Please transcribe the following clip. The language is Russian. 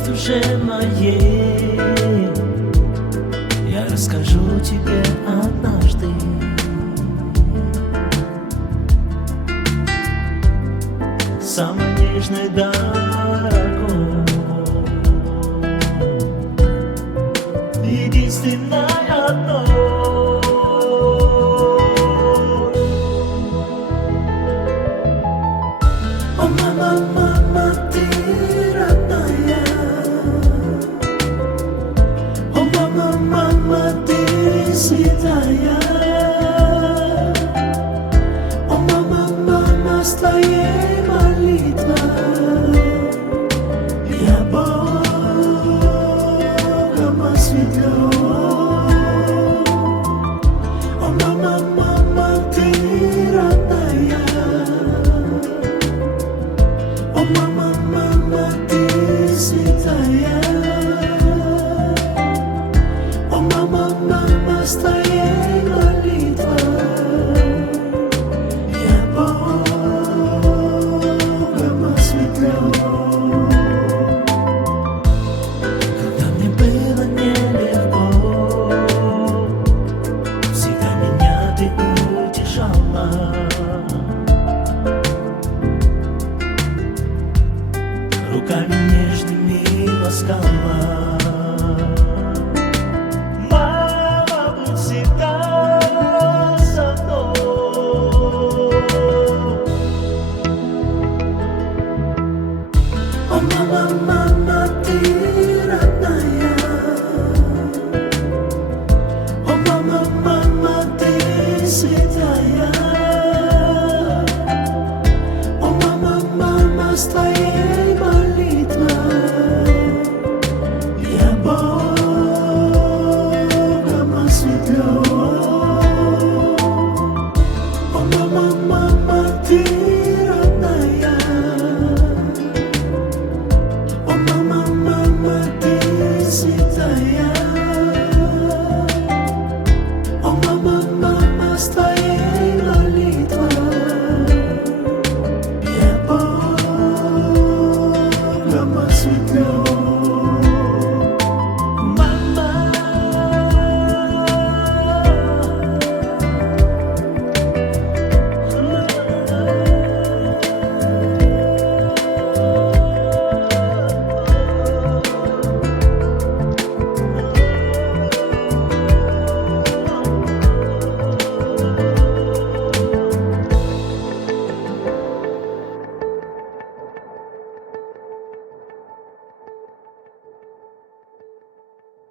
есть в душе моей. Я расскажу тебе однажды. Самой нежной, дорогой, единственной одной. О, мама, мама, ты родная. О, мама, мама, ты святая. О, мама, мама, с твоей молитвой я Богом осветлен. О, мама, мама, ты родная. О, мама, мама, ты святая. О, мама, мама, с твоей молитвой я Богом осветлен. Когда мне было нелегко, всегда меня ты утешала. Руками нежными ласкала. Мама, будь всегда со мной. О, мама, мама, ты родная. О, мама, мама, ты святая. О, мама, мама, с твоей